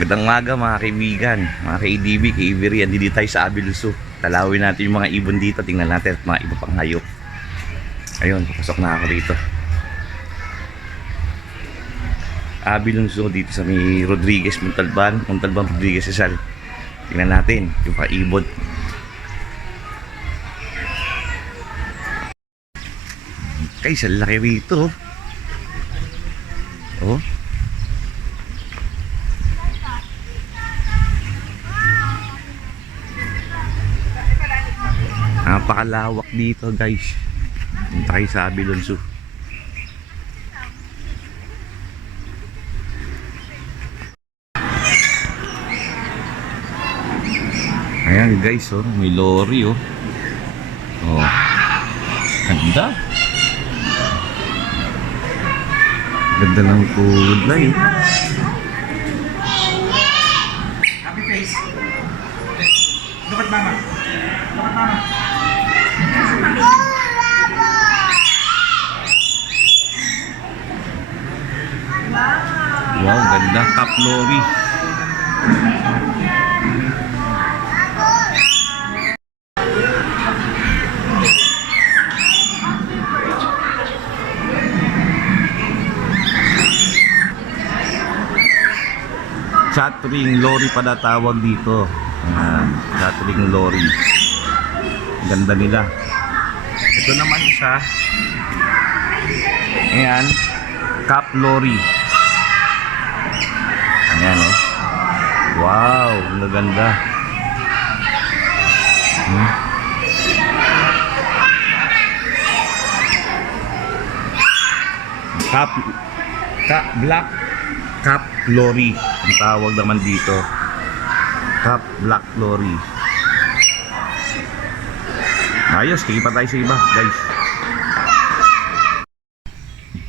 Magandang umaga mga kaibigan, mga ka-ADB, ka-Avery. Andito tayo sa Abiluso. Talawin natin yung mga ibon dito. Tingnan natin at mga iba pang hayop. Ayun, papasok na ako dito. Abiluso dito sa may Rodriguez, Montalban Rodriguez Rizal. Tingnan natin yung mga ibon. Kay sa laki rito. Oh. Napakalawak dito guys. Punta kayo sa Abiluso. Ayan guys, oh, may lorry oh. Oh. Ganda. Ganda ng kulay. Happy face. Look at mama. Look at mama. Wow, ganda. Top lorry. Chattering lorry pa tawag dito. Chattering lorry. Ganda nila. Ito naman isa. Ayan. Cap lorry. Ayan oh. Wow, ang ganda. Black Cap lorry ang tawag naman dito. Cap black lorry. Ayos, kaya pa tayo sa iba guys.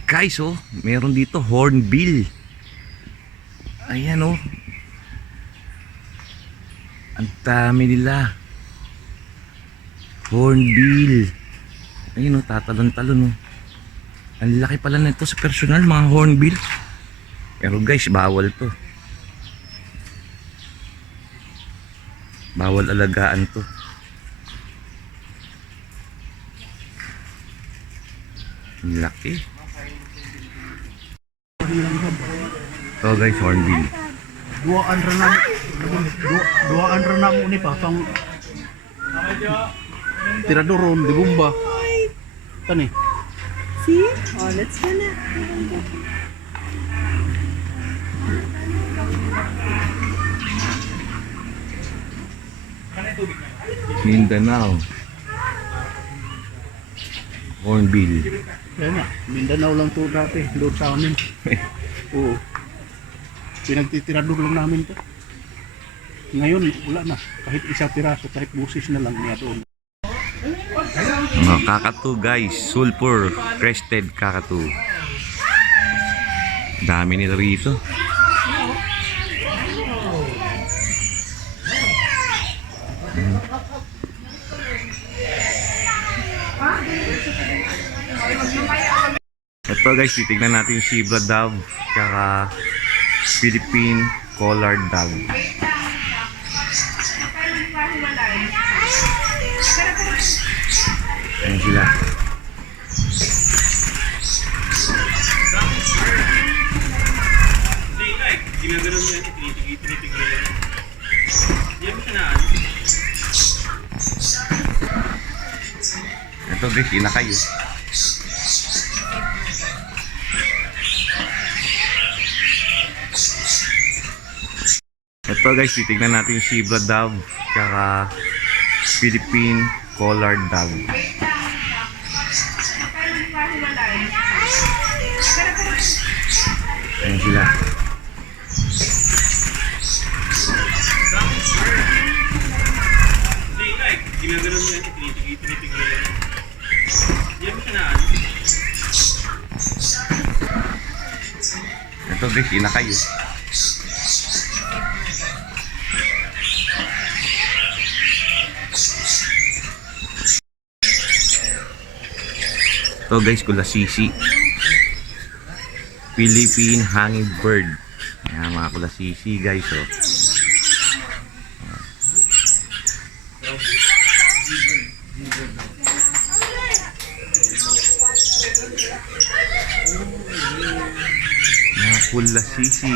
Guys oh, meron dito hornbill. Ayan oh. Ang dami nila. Hornbill. Ayun oh, tatalon-talon oh. Ang laki pala nito sa personal, mga hornbill. Pero guys, bawal to. Bawal alagaan to. Ang laki. So guys, hornbill. Duaan ra mo ni pa tong tiradoron di bomba. Tani. See? Oh, let's go na. Mindanao. Hornbill. Kaya nga, Mindanao lang to dati, doon sa amin. Oo. Pinagtitirador lang namin to. Ngayon, wala na. Kahit isa piraso, kahit busis na lang niya doon. Mga kakatu guys, sulfur crested kakatu. Dami nila rito. Ito guys, titignan natin yung zebra dove kaka Philippine collared dove. Ayan sila. Ito guys, inakay eh. Ito guys, titignan natin yung zebra dove kaka Philippine collared dove. Ayan sila. Ito guys, inakay eh. Ito guys, kulasisi. Philippine hanging bird. Ayan, mga kulasisi guys, oh. Mga kulasisi.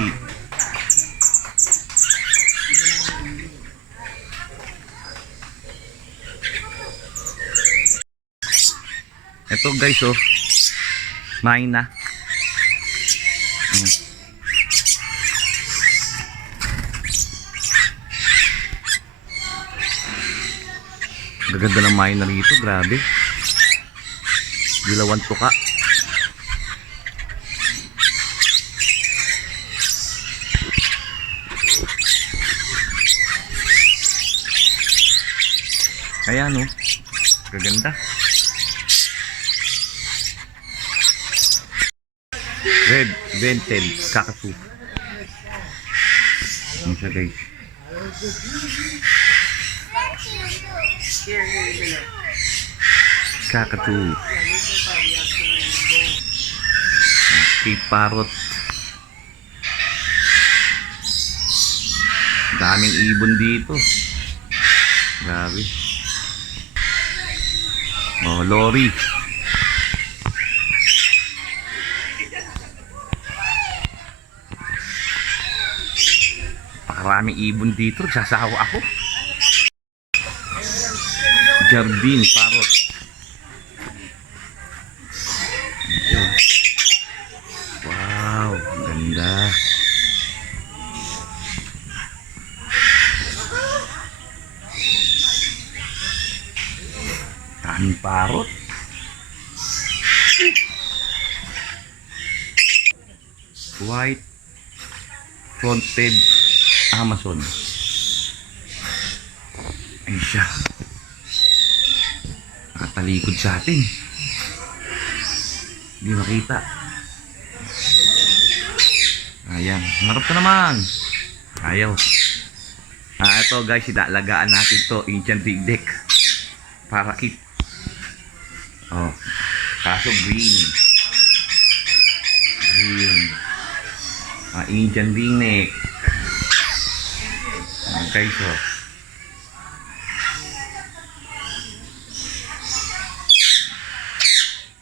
Ito guys, oh. Main na. Gaganda ng main na rito, grabe. Dilawan tuka. Ayan, oh. Gaganda. Red vented kakatu. Ano siya guys? Kakatu. Cape parrot. Daming ibon dito. Grabe. Oh, lorry. Maraming ibon dito, sasawa ako. Jardin, parrot. Ito. Wow, ganda. Daming parrot. White fronted Amazon. Ayun siya. Nakatalikod sa atin. Hindi makita. Ayan. Marap ka naman. Ayaw. Ito guys, inaalagaan natin to. Indian Big Deck. Parakit. Oh. Kaso green. Green. Indian Big Neck. Okay, so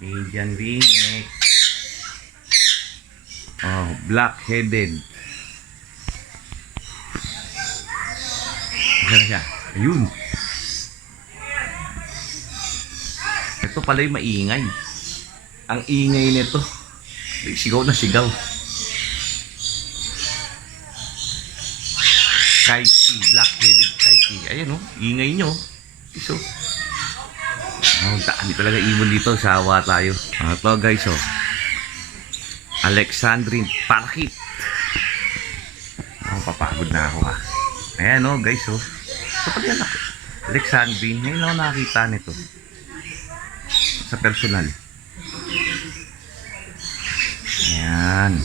Indian V-neck. Oh, black-headed. Isa na siya. Ayun. Ito pala yung maingay. Ang ingay nito. Sigaw na sigaw. Kaiki, black-headed kaiki. Ayan, oh, ingay nyo. Iso. Oh, dami talaga ibon dito. Sawa tayo. Ito guys, oh. Alexandrine Parkit. Oh, papagod na ako, ha. Ayan, oh, guys, oh. Ito pala yan ako. Alexandrine. Ngayon ako nakakita nito. Sa personal. Ayan.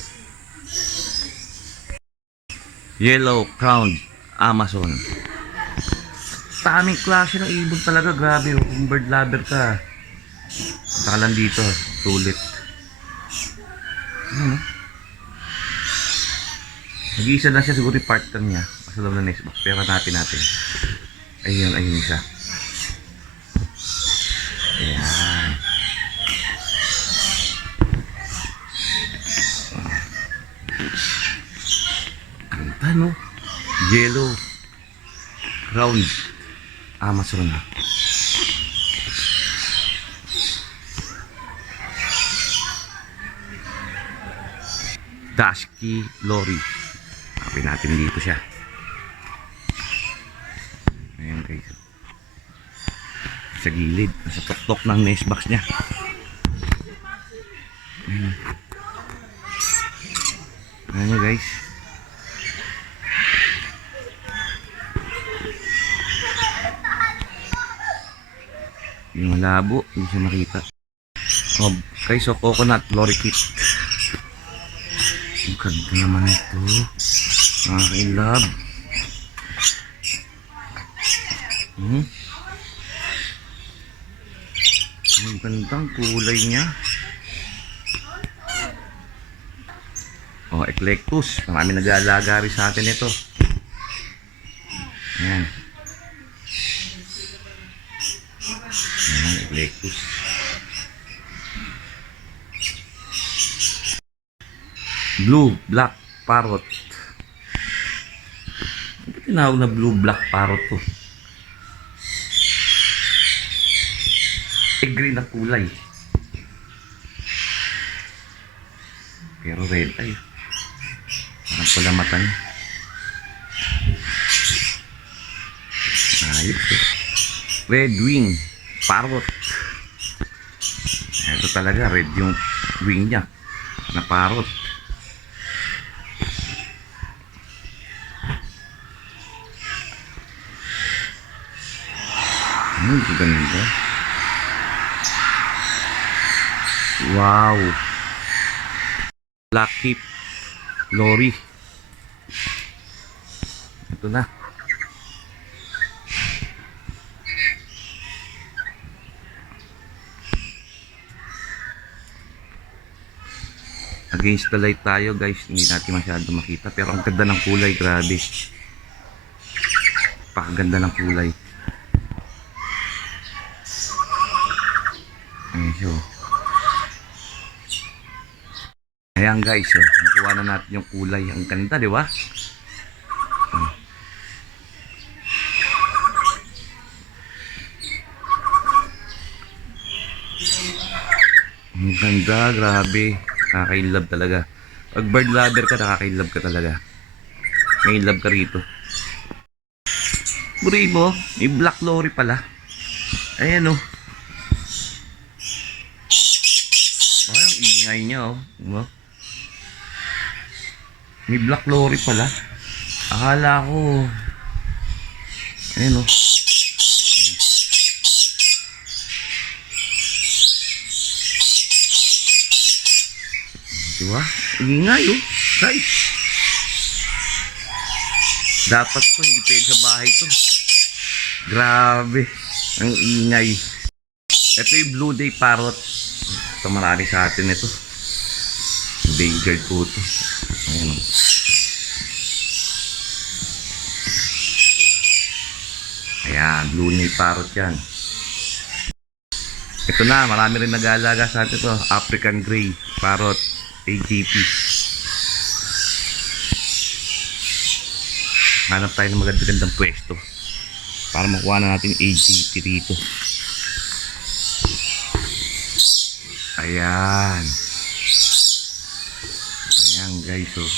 Yellow crowned Amazon. Daming klase ng ibon talaga, grabe. Kung bird lover ka, punta ka lang dito, sulit. Nag-iisa na siya, siguro yung partner niya sa loob ng nest box, pero hanapin natin. Ayun, ayun siya. Ayan. Ganda, no? Yellow round Amazon. Dashki Lorry. Hanapin natin dito siya. Ayan guys. Sa gilid. Nasa tuktok ng nest box niya. Ayan. Ayan guys. Yung malabo, hindi siya makita. Oh, guys, so coconut lorikeet. Ang ganda naman ito. Nakaka-love. Ang gandang kulay niya. Oh, eclectus. Marami nag-aalaga rin sa atin ito. Ayan. Ayan, eclectus. Blue, black, parrot. Ano tinawag na blue, black, parrot to? Green na kulay. Pero red ay. Parang pula mata niya. Ayos eh. Red wing, parrot. Ito talaga, red yung wing niya. Na parrot. Ganda. Wow. Black Cape Lorry. Ito na. Against the light tayo guys. Hindi natin masyado makita. Pero ang ganda ng kulay. Grabe. Pakaganda ng kulay. Ayan siya. Ayan guys, nakuha na natin yung kulay. Ang ganda, di ba? Ang ganda, grabe. Nakaka-inlove talaga. Pag bird lover ka, nakaka-inlove ka talaga. May inlove ka rito. Buribo, may black lorry pala. Ayan oh. Ay, ang ingay niya oh. Diba? May black lorry pala. Akala ko. Ayan oh. Diba? Ingay oh. Guys. Dapat to, hindi pwede sa bahay to. Grabe. Ang ingay. Ito yung Blue Day Parrot. Ito marami sa atin ito. Endangered po ito. Ayan o. Ayan, Blue Day Parrot yan. Ito na, marami rin nag-aalaga sa atin ito. African Grey Parrot. AGP. Hanap tayo ng magandang pwesto para makuha na natin AGP dito. Ayan. Ayan guys oh.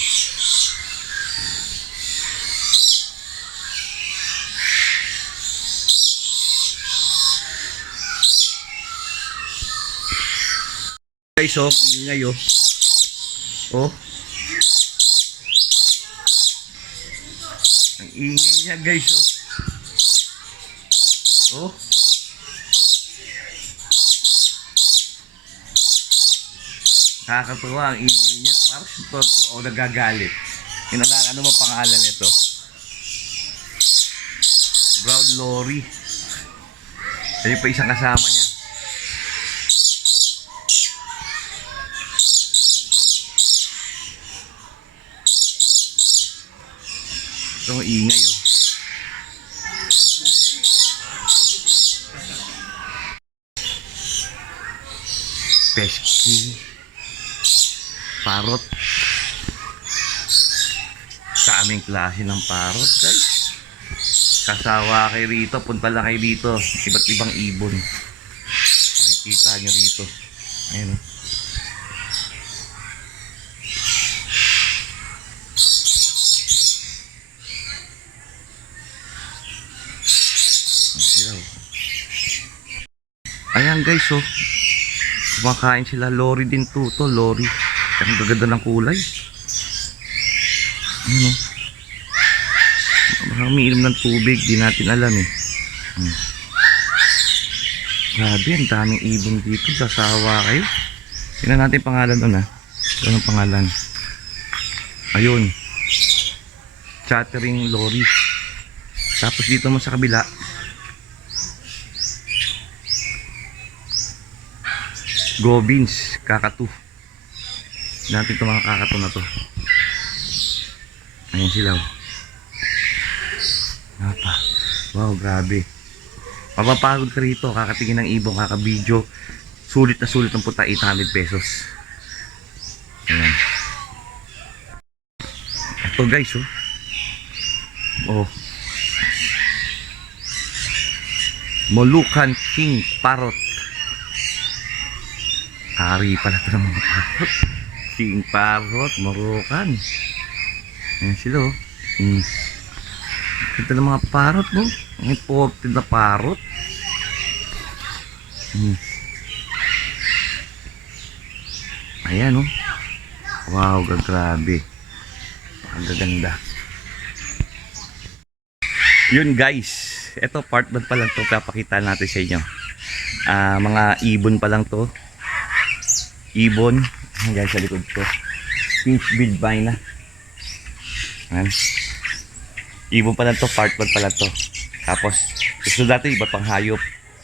Guys oh, ingay oh. Oh. Ang ingay niya guys oh. Oh. Nakakatuwa ang ingay niya. Parang ito o nagagalit. Ano mo pangalan nito? Brown Lorry. Ayun pa isang kasama niya. Ito ang ingay oh. Pesky parrot. Sa aming klase ng parrot guys. Kasawa kayo rito, punta lang kayo dito. Iba't ibang ibon. Makikita nyo rito. Ayun oh. Ayan guys oh. Kumakain sila. Lorry din to. Lorry. Ang gaganda ng kulay. Ano? Baka umiinom ng tubig. Di natin alam eh. Grabe. Ang daming ibon dito. Sasawa kayo. Tingnan natin pangalan doon ah. Anong pangalan? Ayun. Chattering Lorry. Tapos dito mo sa kabila. Gobins, kakatu. Natin itong mga kakatu na to. Ayan sila. Oh. Apa. Wow, grabe. Mapapagod ka rito, kakatingin ng ibon, kakabidyo. Sulit na sulit ang punta, 800 pesos. Ayan. Ito guys, oh. Oh. Moluccan King Parrot. Ari pala ito ng mga parrot. King Parrot, Moluccan. Ayan sila, oh. Ito ng mga parrot, no? Ang imported na parrot. Ayan, oh. Wow, grabe. Ang gaganda. Yun guys, ito part 1 pa lang to, papakita natin sa inyo. Mga ibon pa lang to. Ibon, hanggang sa likod ko. Finch bilbina. Ayan. Ibon pa lang to, part 1 pa lang to. Tapos, gusto natin iba pang hayop.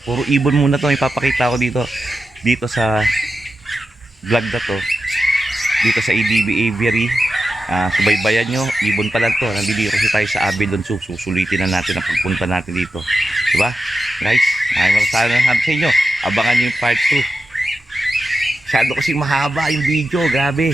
Puro ibon muna to, ipapakita ko dito sa vlog na to. Dito sa ADB Aviary. Subaybayan nyo, ibon pa lang to. Nandito kasi tayo sa Abilon Zoo. Susulitin na natin ang pagpunta natin dito. Diba? Guys, maraming sa inyo. Abangan nyo yung part 2. Masyado kasi mahaba yung video. Grabe.